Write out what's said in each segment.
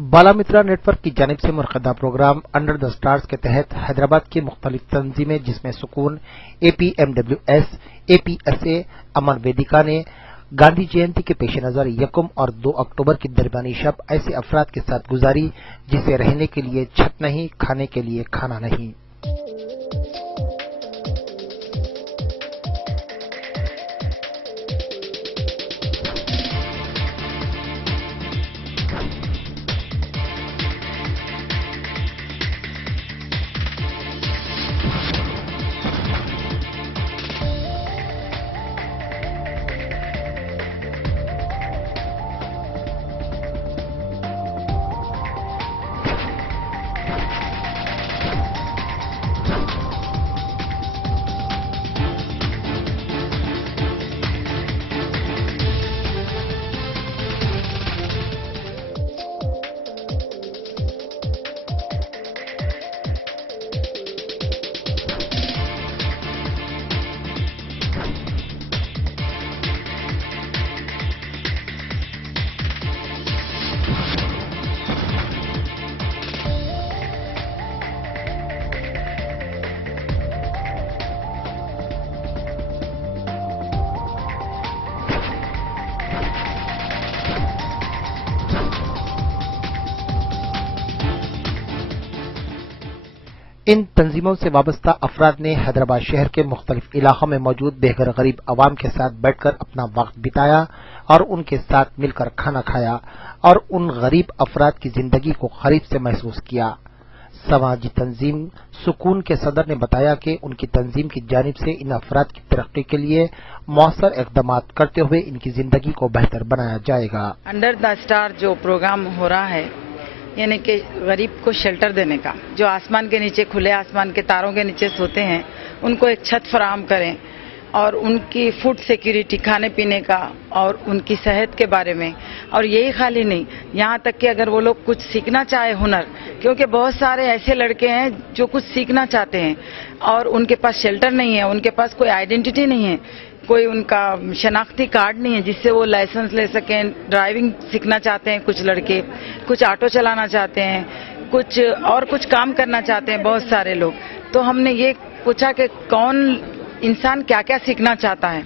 बालामित्रा network की जानिब से मुनक़दा प्रोग्राम अंडर द स्टार्स के तहत हैदराबाद की मुख्तलिफ तंजीमें जिसमें सुकून, APMWS, APSA, अमन वेदिका ने गांधी जयंती के पेश नजर 1 और 2 अक्टूबर की दरमियानी शब ऐसे अफराद के साथ गुजारी जिसे रहने के लिए छत नहीं, खाने के लिए खाना नहीं। इन तंजीमों से वाबस्ता अफराद ने हैदराबाद शहर के मुख्तलिफ इलाकों में मौजूद बेघर गरीब अवाम के साथ बैठकर अपना वक्त बिताया और उनके साथ मिलकर खाना खाया और उन गरीब अफराद की जिंदगी को करीब से महसूस किया। समाजी तंजीम सुकून के सदर ने बताया कि उनकी तंजीम की जानिब से इन अफराद की तरक्की के लिए मौसर इक़दाम करते हुए इनकी जिंदगी को बेहतर बनाया जाएगा। अंडर द स्टार जो प्रोग्राम हो रहा है, यानी कि गरीब को शेल्टर देने का, जो आसमान के नीचे, खुले आसमान के तारों के नीचे सोते हैं, उनको एक छत फराहम करें और उनकी फूड सिक्योरिटी, खाने पीने का और उनकी सेहत के बारे में। और यही खाली नहीं, यहाँ तक कि अगर वो लोग कुछ सीखना चाहे हुनर, क्योंकि बहुत सारे ऐसे लड़के हैं जो कुछ सीखना चाहते हैं और उनके पास शेल्टर नहीं है, उनके पास कोई आइडेंटिटी नहीं है, कोई उनका शनाख्ती कार्ड नहीं है जिससे वो लाइसेंस ले सकें। ड्राइविंग सीखना चाहते हैं कुछ लड़के, कुछ ऑटो चलाना चाहते हैं, कुछ काम करना चाहते हैं बहुत सारे लोग। तो हमने ये पूछा कि कौन इंसान क्या क्या सीखना चाहता है,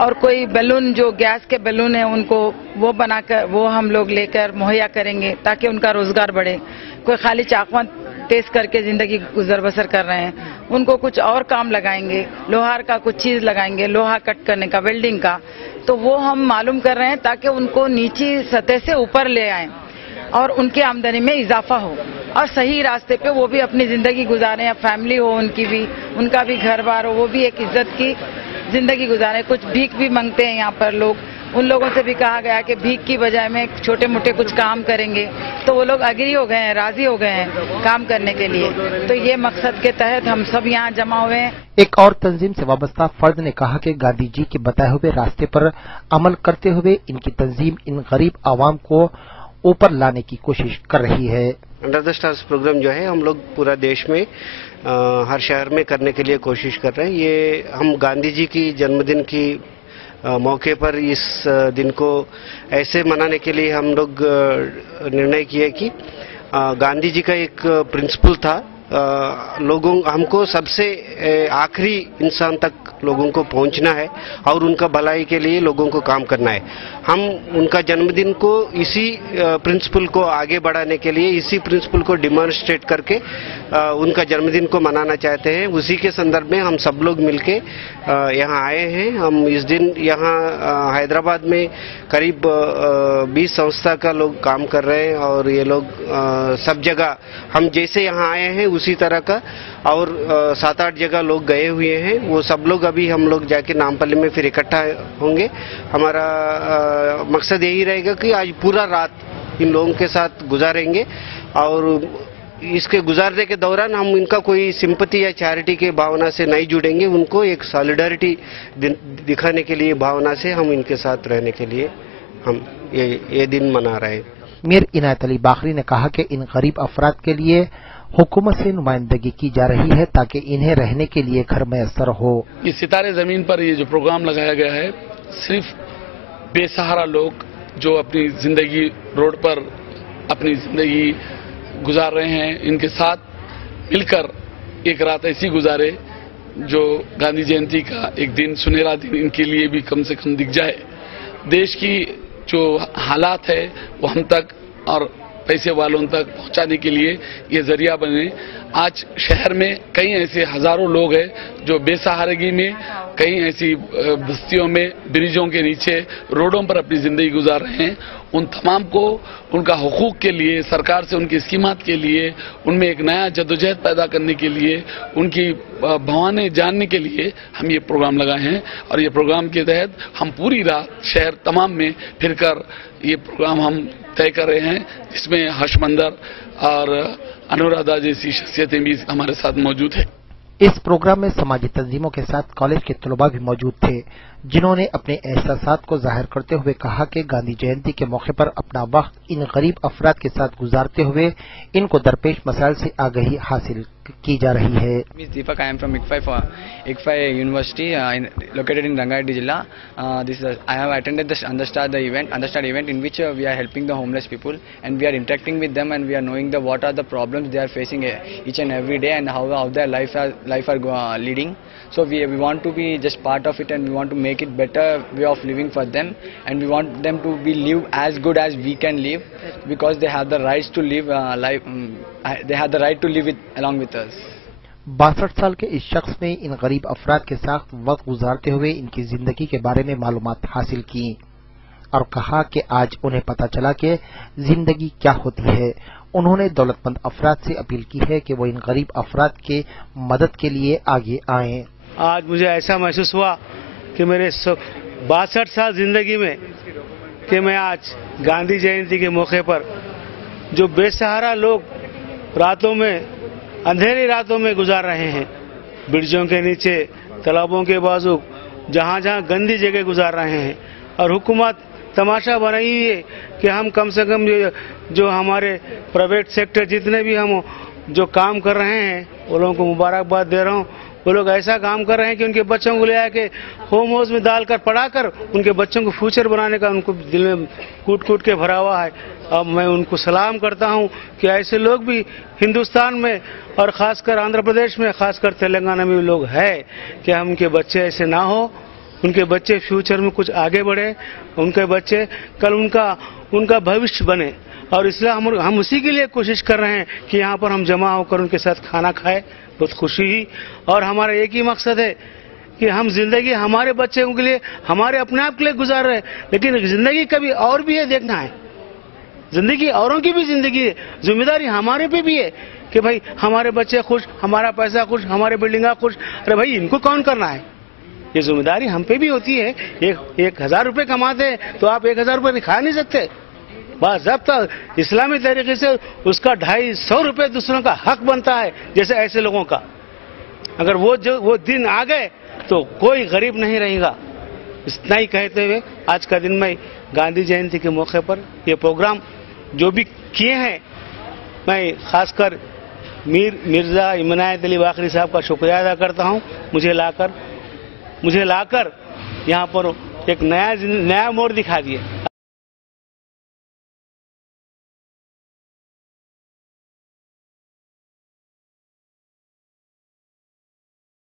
और कोई बैलून, जो गैस के बैलून है, उनको वो बनाकर वो हम लोग लेकर मुहैया करेंगे ताकि उनका रोजगार बढ़े। कोई खाली चाकवा तेज करके जिंदगी गुजर बसर कर रहे हैं, उनको कुछ और काम लगाएंगे, लोहार का कुछ चीज लगाएंगे, लोहा कट करने का, वेल्डिंग का। तो वो हम मालूम कर रहे हैं ताकि उनको नीची सतह से ऊपर ले आए और उनकी आमदनी में इजाफा हो और सही रास्ते पे वो भी अपनी जिंदगी गुजारें, या फैमिली हो उनकी भी, उनका भी घर बार हो, वो भी एक इज्जत की जिंदगी गुजारें। कुछ भीख भी मांगते हैं यहाँ पर लोग, उन लोगों से भी कहा गया कि भीख की बजाय में छोटे मोटे कुछ काम करेंगे, तो वो लोग अग्री हो गए हैं, राजी हो गए हैं काम करने के लिए। तो ये मकसद के तहत हम सब यहाँ जमा हुए हैं। एक और तंजीम से वाबस्ता फर्द ने कहा कि गांधी जी के बताए हुए रास्ते पर अमल करते हुए इनकी तंजीम इन गरीब आवाम को ऊपर लाने की कोशिश कर रही है। अंडर द स्टार्स प्रोग्राम जो है हम लोग पूरा देश में हर शहर में करने के लिए कोशिश कर रहे हैं। ये हम गांधी जी की जन्मदिन की मौके पर इस दिन को ऐसे मनाने के लिए हम लोग निर्णय किए कि गांधी जी का एक प्रिंसिपल था, हमको सबसे आखिरी इंसान तक लोगों को पहुंचना है और उनका भलाई के लिए लोगों को काम करना है। हम उनका जन्मदिन को इसी प्रिंसिपल को आगे बढ़ाने के लिए, इसी प्रिंसिपल को डिमॉन्स्ट्रेट करके उनका जन्मदिन को मनाना चाहते हैं। उसी के संदर्भ में हम सब लोग मिलके यहाँ आए हैं। हम इस दिन यहाँ हैदराबाद में करीब 20 संस्था का लोग काम कर रहे हैं और ये लोग सब जगह हम जैसे यहाँ आए हैं उसी तरह का और 7-8 जगह लोग गए हुए हैं। वो सब लोग अभी हम लोग जाके नामपल्ली में फिर इकट्ठा होंगे। हमारा मकसद यही रहेगा कि आज पूरा रात इन लोगों के साथ गुजारेंगे और इसके गुजारने के दौरान हम इनका कोई सिंपैथी या चैरिटी के भावना से नहीं जुड़ेंगे, उनको एक सॉलिडारिटी दिखाने के लिए भावना से हम इनके साथ रहने के लिए हम ये दिन मना रहे हैं। मीर इनायत अली बाखरी ने कहा कि इन गरीब अफराद के लिए हुकूमत से नुमाइंदगी की जा रही है ताकि इन्हें रहने के लिए घर मैसर हो। इस सितारे जमीन पर ये जो प्रोग्राम लगाया गया है, सिर्फ बेसहारा लोग जो अपनी जिंदगी रोड पर اپنی زندگی گزار رہے ہیں، ان کے ساتھ مل کر ایک رات ایسی گزارے جو گاندھی جینتی کا ایک دن سنہرا دن ان کے لیے بھی کم سے کم دکھ جائے. دیش کی جو حالات ہے وہ ہم تک اور پیسے والوں تک پہنچانے کے لیے یہ ذریعہ بنے. آج شہر میں کئی ایسے ہزاروں لوگ ہیں جو بے سہارگی میں، کئی ایسی بستیوں میں بریجوں کے نیچے روڈوں پر اپنی زندگی گزار رہے ہیں. ان تمام کو ان کا حقوق کے لیے، سرکار سے ان کی اسکیمات کے لیے، ان میں ایک نیا جدوجہد پیدا کرنے کے لیے، ان کی بھوانیں جاننے کے لیے ہم یہ پروگرام لگائے ہیں. اور یہ پروگرام کے تحت ہم پوری رات شہر تمام میں پھر کر یہ پروگرام ہم طے کر رہے ہیں، جس میں ہرش مندر اور انورادھا جیسی شخصیتیں بھی ہمارے ساتھ موجود ہیں. اس پروگرام میں سماجی تنظیموں کے ساتھ کالج کے طلباء بھی موجود تھے، جنہوں نے اپنے احساسات کو ظاہر کرتے ہوئے کہا کہ گاندھی جینتی کے موقع پر اپنا وقت ان غریب افراد کے ساتھ گزارتے ہوئے ان کو درپیش مسائل سے آگہی حاصل کی جا رہی ہے. Ms. Deepak, I am from ICFI University located in Rangareddy Jilla. I have attended the Understart event in which we are helping the homeless people and we are interacting with them and we are knowing what are the problems they are facing each and every day and how their life are leading. So we want to be just part of it and we want to make it better way of living for them and we want them to be live as good as we can live because they have the rights to live they have the right to live it along with us. 62 سال کے اس شخص نے ان غریب افراد کے ساتھ وقت گزارتے ہوئے ان کی زندگی کے بارے میں معلومات حاصل کی اور کہا کہ آج انہیں پتہ چلا کہ زندگی کیا ہوتی ہے. انہوں نے دولت مند افراد سے اپیل کی ہے کہ وہ ان غریب افراد کے مدد کے لیے آگے آئیں. آج مجھے ایسا محسوس ہوا کہ میرے 62 سال زندگی میں کہ میں آج گاندھی جینتی کے موقع پر جو بے سہارا لوگ راتوں میں، اندھیری راتوں میں گزار رہے ہیں، برجوں کے نیچے، تالابوں کے بازو، جہاں جہاں گندی جگہ گزار رہے ہیں، اور حکومت تماشا بنائی ہے کہ ہم کم سے کم جو ہمارے پرائیویٹ سیکٹر جتنے بھی ہم جو کام کر رہے ہیں وہ لوگوں کو مبارکباد دے رہا ہوں. وہ لوگ ایسا کام کر رہے ہیں کہ ان کے بچوں کو لے آ کے ہوم ہاؤس میں ڈال کر پڑھا کر ان کے بچوں کو فیوچر بنانے کا ان کو دل میں کوٹ کے بھرا ہوا ہے. اب میں ان کو سلام کرتا ہوں کہ ایسے لوگ بھی ہندوستان میں اور خاص کر آندھرا پردیش میں، خاص کر تلنگانہ میں بھی لوگ ہیں کہ ہم کے بچے ایسے نہ ہو، ان کے بچے فیوچر میں کچھ آگے بڑھے، ان کے بچے کل ان کا بھوشیہ بنے. اور اس لیے ہم اسی کے لیے کوشش کر رہے ہیں کہ یہاں پر ہم جمع ہو کر ان کے ساتھ کھانا کھائے. بہت خوشی ہوئی اور ہمارا ایک ہی مقصد ہے کہ ہم زندگی ہمارے بچوں کے لیے، ہمارے اپنے آپ کے لیے گزار رہے ہیں، لیکن زندگی کبھی اور بھی ہے دیکھنا ہے. زندگی اوروں کی بھی زندگی ہے، ذمہ داری ہمارے پہ بھی ہے کہ بھائی ہمارے بچے خوش، ہمارا پیسہ خوش، ہمارے بلڈنگاں خوش. ارے بھائی ان کو کون کرنا ہے؟ یہ ذمہ داری ہم پہ بھی ہوتی ہے. 1000 روپے کماتے ہیں تو آپ 1000 روپے کھا نہیں سکتے. باضابطہ اسلامی طریقے سے اس کا 250 روپے دوسروں کا حق بنتا ہے، جیسے ایسے لوگوں کا. اگر وہ دن آ گئے تو کوئی غریب نہیں رہے گا. اتنا ہی کہتے ہوئے آج کا دن میں گاندھی جینتی کے موقع پر یہ پروگرام جو بھی کیے ہیں، میں خاص کر مرزا عنایت علی باقری صاحب کا شکریہ ادا کرتا ہوں. مجھے لا کر یہاں پر ایک نیا موڑ دکھا دیے.